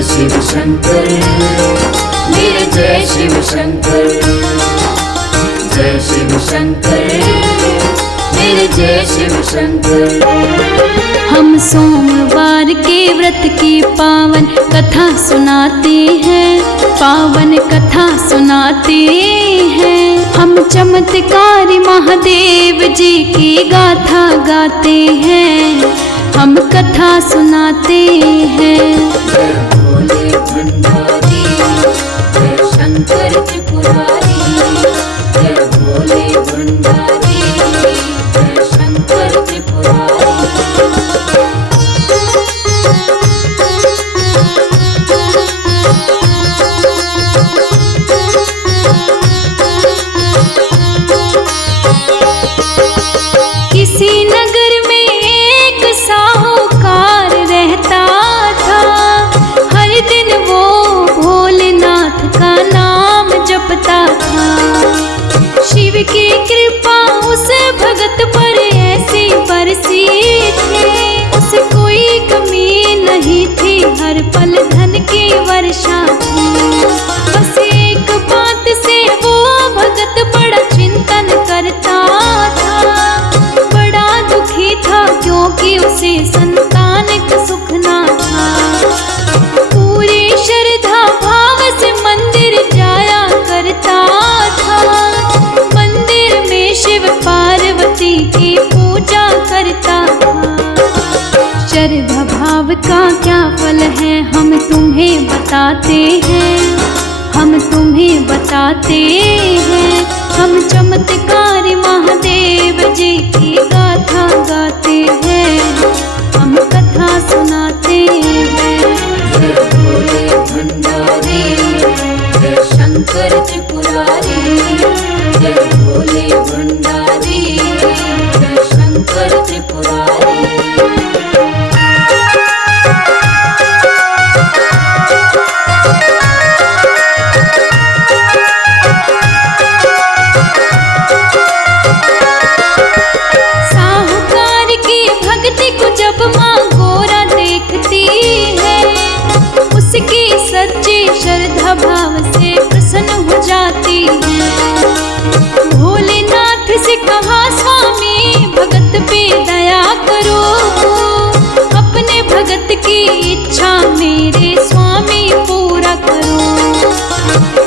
जय शिव शंकर, मेरे जय शिव शंकर, जय शिव शंकर, मेरे जय शिव शंकर। हम सोमवार के व्रत की पावन कथा सुनाते हैं, पावन कथा सुनाते हैं। हम चमत्कारी महादेव जी की गाथा गाते हैं, हम कथा सुनाते हैं। जय भोले भंडारी, जय शंकर त्रिपुरारी, जय भोले भंडारी, जय शंकर त्रिपुरारी। किसी नगर में एक साहूकार रहता था, हर दिन वो भोलेनाथ का नाम जपता था। शिव की कृपा उस भगत पर ऐसी बरसी थी, उसे कोई कमी नहीं थी, हर पल धन की वर्षा थी। बस एक बात से वो भगत बड़ा चिंतन करता था, बड़ा दुखी था क्योंकि उसे संतान का सुख ना था। पूरी श्रद्धा भाव से मंदिर जाया करता था, मंदिर में शिव पार्वती की पूजा करता था। श्रद्धा भाव का क्या फल है हम तुम्हें बताते हैं, हम तुम्हें बताते हैं। हम चमत्कारी महादेव जी की गाथा गाते हैं, हम कथा सुनाते हैं। जय भोले भंडारी, जय शंकर त्रिपुरारी, जय भोले भंडारी, जय शंकर त्रिपुरारी। साहूकार की भक्ति को जब माँ गोरा देखती है, उसकी सच्ची श्रद्धा भाव से प्रसन्न हो जाती है। भोलेनाथ से कहा स्वामी भगत पे दया करो, अपने भगत की इच्छा मेरे स्वामी पूरा करो।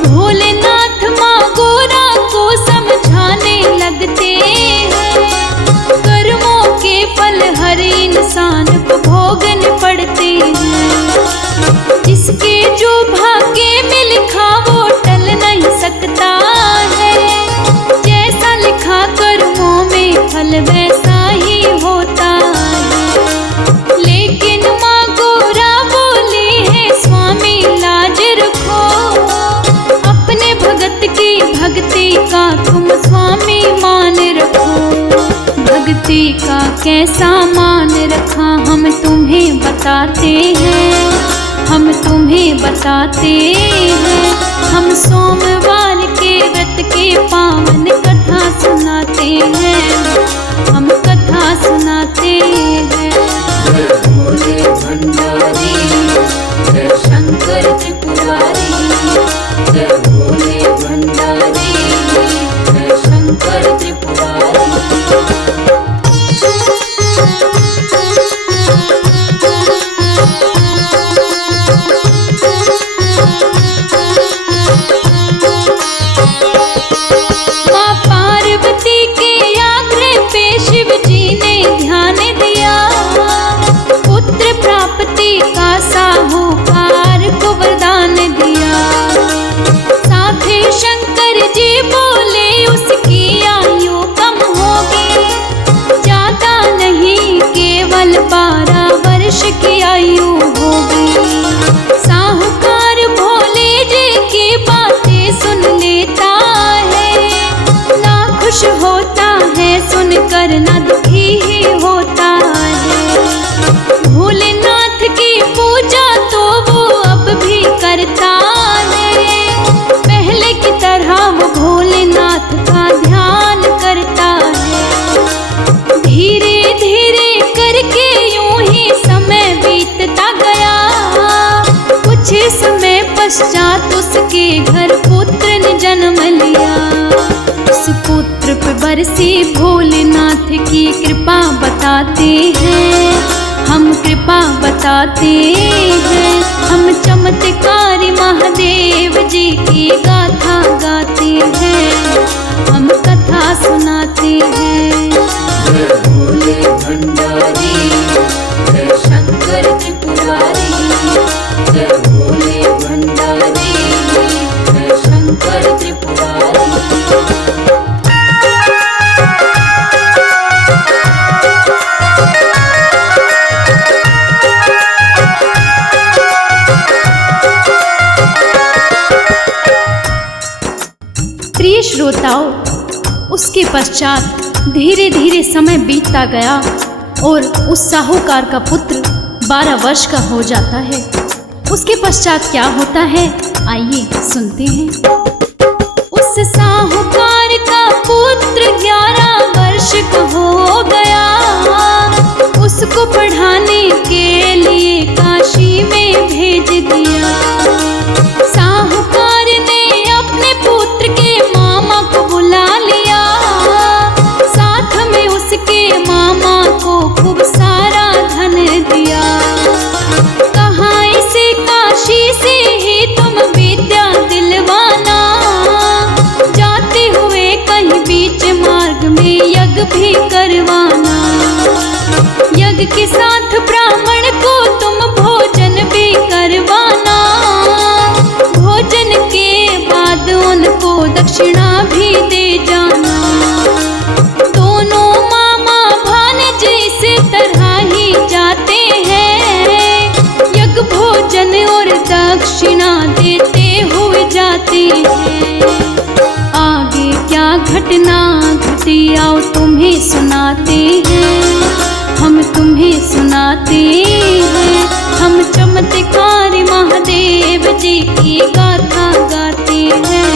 भोलेनाथ माँ गोरा को समझाने लगते हैं, कर्मों के फल हर इंसान को भोगने पड़ते हैं। जिसके जो भाग्य में लिखा वो टल नहीं सकता है, जैसा लिखा कर्मों में फल वैसा ही होता है। लेकिन माँ गोरा बोली है स्वामी लाज रखो, अपने भगत की भक्ति का तुम स्वामी मान रखो। भक्ति का कैसा मान रखा हम तुम्हें बताते हैं, हम तुम्हें बताते हैं। हम सोमवार के व्रत के पावन कथा सुनाते हैं, हम कथा सुनाते हैं। जय भोले भंडारी, जय शंकर त्रिपुरारी, जय भोले भंडारी, जय शंकर त्रिपुरारी। माँ पार्वती के आग्रह पे शिव जी ने ध्यान दिया, समय पश्चात उसके घर पुत्र ने जन्म लिया। उस पुत्र पे बरसी भोलेनाथ की कृपा बताते हैं, हम कृपा बताते हैं। हम चमत्कारी महादेव जी की गाथा गाते हैं, हम कथा सुनाते हैं। जय भोले भंडारी, जय शंकर त्रिपुरारी। जय भोले भंडारी, जय शंकर त्रिपुरारी। प्रिय श्रोताओं, उसके पश्चात धीरे धीरे समय बीतता गया और उस साहूकार का पुत्र 12 वर्ष का हो जाता है। उसके पश्चात क्या होता है, आइए सुनते हैं। उस साहूकार का पुत्र 11 वर्ष का हो गया। उसको पढ़ाने के लिए काशी में भेज दिया। साहूकार ने अपने पुत्र के मामा को बुला लिया। साथ में उसके मामा को खूब सारा धन दिया। कहा इसे काशी से ही तुम विद्या दिलवाना। जाते हुए कहीं बीच मार्ग में यज्ञ भी करवाना। यज्ञ के साथ ब्राह्मण को तुम भोजन भी करवाना। भोजन के बाद उनको दक्षिणा भी दे जाना। दोनों मामा भांजे इस तरह ही जाते हैं। यज्ञ भोजन और दक्षिणा देते हुए जाते हैं। आगे क्या घटना घटी आओ तुम्हें सुनाते हैं, हम तुम्हें सुनाते हैं। हम चमत्कारी महादेव जी की गाथा गाते हैं,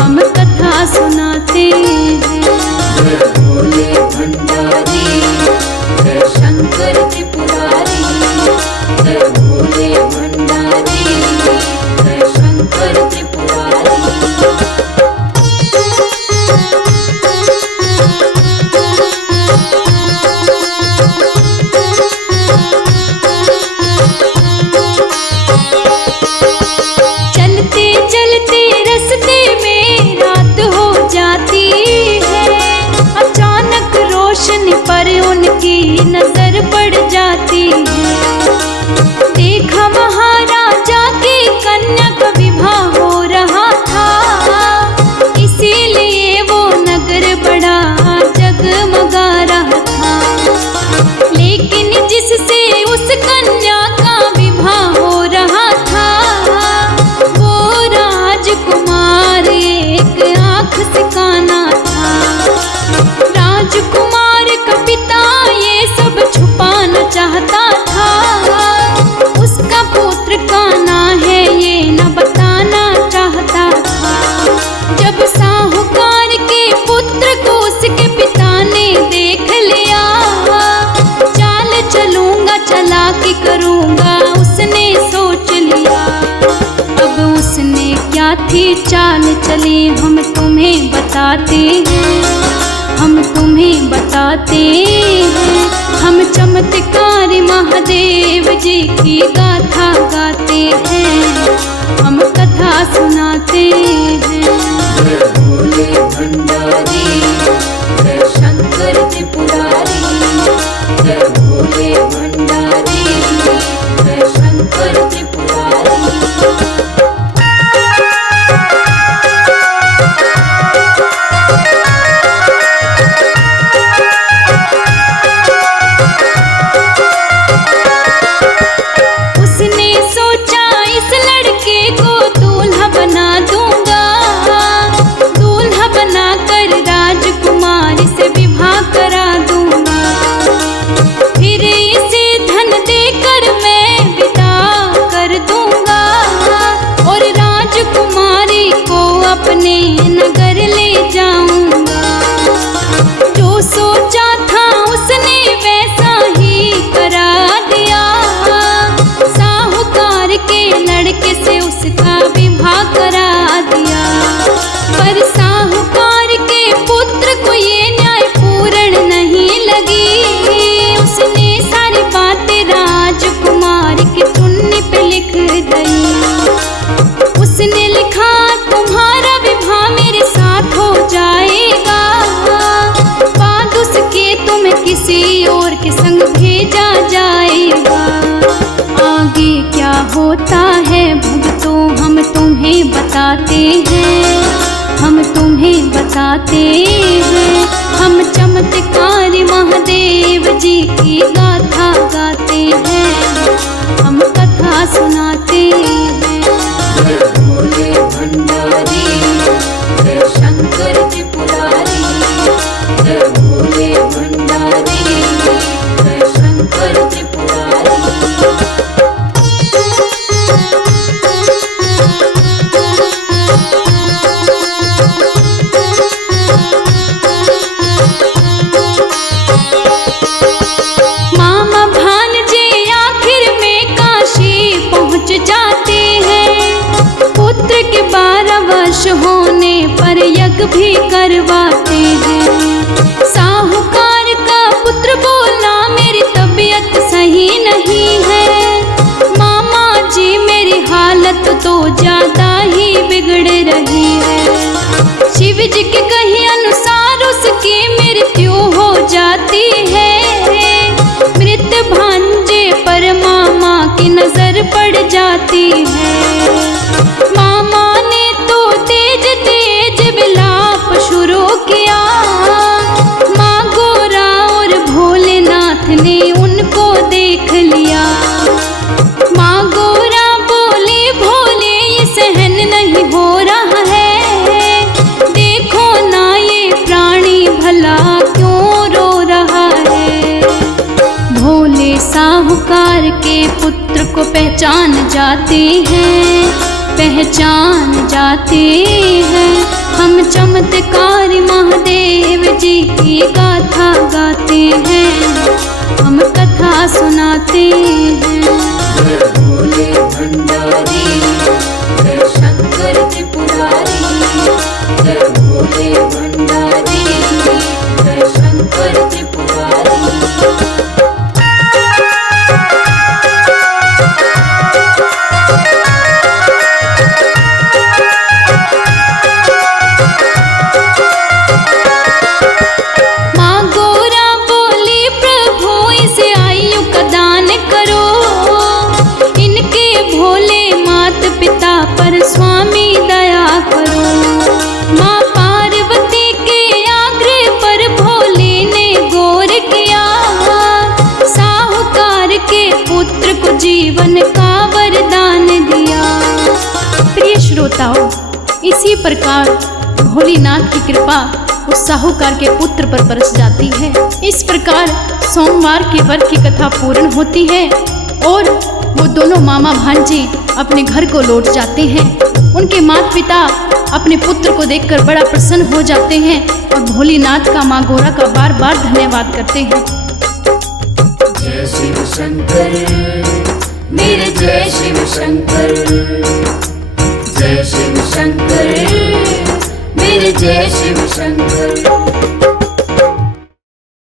हम कथा सुनाते हैं। जय भोले भंडारी, जय शंकर त्रिपुरारी। जय भोले भंडारी, जय शंकर त्रिपुरारी। चलते चलते रास्ते में रात हो जाती है। अचानक रोशनी पर उनकी नजर पड़ जाती है। देखा महाराजा की कन्या का विवाह हो रहा था। इसीलिए वो नगर बड़ा जगमगा रहा था। लेकिन जिससे उस कन्या का विवाह हो रहा था वो राजकुमार एक आंख से काना था। राजकुमार का पिता ये सब छुपाना चाहता था। उसका पुत्र काना है ये न बताना चाहता था। जब साहूकार के पुत्र को उसके पिता ने देख लिया। चाल चलूंगा चालाकी करूंगा उसने सोच लिया। अब उसने क्या थी चाल चली हम तुम्हें बताते हैं, हम तुम्हें बताते हैं। हम चमत्कारी महादेव जी की गाथा गाते हैं, हम कथा सुनाते हैं। जय भोले भंडारी, जय शंकर त्रिपुरारी। जय भोले भंडारी, जय शंकर त्रिपुरारी। उसने सोचा इस लड़के को दूल्हा बना दूंगा। दूल्हा बनाकर राजकुमारी से विवाह करा दूंगा। फिर इस तुम्हें बताते हैं, हम तुम्हें बताते हैं। हम चमत्कारी महादेव जी की गाथा गाते हैं, हम कथा सुनाते हैं। जय भोले भंडारी, जय शंकर त्रिपुरारी। जय भोले भंडारी, जय शंकर त्रिपुरारी। मामा भांजे आखिर में काशी पहुंच जाते हैं। पुत्र के 12 वर्ष होने पर यज्ञ भी करवाते हैं। साहूकार का पुत्र बोला मेरी तबीयत सही नहीं है। मामा जी मेरी हालत तो ज्यादा ही बिगड़ रही है। शिव जी के कहे अनुसार उसकी मृत्यु हो जाती है। मृत भांजे पर मामा की नजर पड़ जाती है। मामा ने तो तेज तेज विलाप शुरू किया। माँ गोरा और भोलेनाथ ने उनको देख लिया। माँ गोरा बोले भोले ये सहन नहीं हो रहा है। देखो ना ये प्राणी भला क्यों रो रहा है। भोले साहूकार के पुत्र को पहचान जाते हैं, पहचान जाते हैं। हम चमत्कारी महादेव जी की गाथा गाते हैं, हम कथा सुनाते हैं। जय भोले भंडारी, जय शंकर त्रिपुरारी। जय भोले भंडारी, जय शंकर त्रिपुरारी। माँ गोरा बोली प्रभु इसे आयु का दान करो। इनके भोले मात पिता पर स्वामी दया करो। माँ पार्वती के आग्रह पर भोले ने गौर किया। साहूकार के पुत्र को जीवन का वरदान दिया। प्रिय श्रोताओं, इसी प्रकार भोलेनाथ की कृपा उस साहूकार के पुत्र पर बरस जाती है। इस प्रकार सोमवार के व्रत की कथा पूर्ण होती है और वो दोनों मामा भांजे अपने घर को लौट जाते हैं। उनके माता पिता अपने पुत्र को देखकर बड़ा प्रसन्न हो जाते हैं और भोलेनाथ का माँ गोरा का बार बार धन्यवाद करते हैं। जय शिव शंकर, मेरे जय शिव शंकर। जय शिव शंकर, मेरे जय शिव शंकर।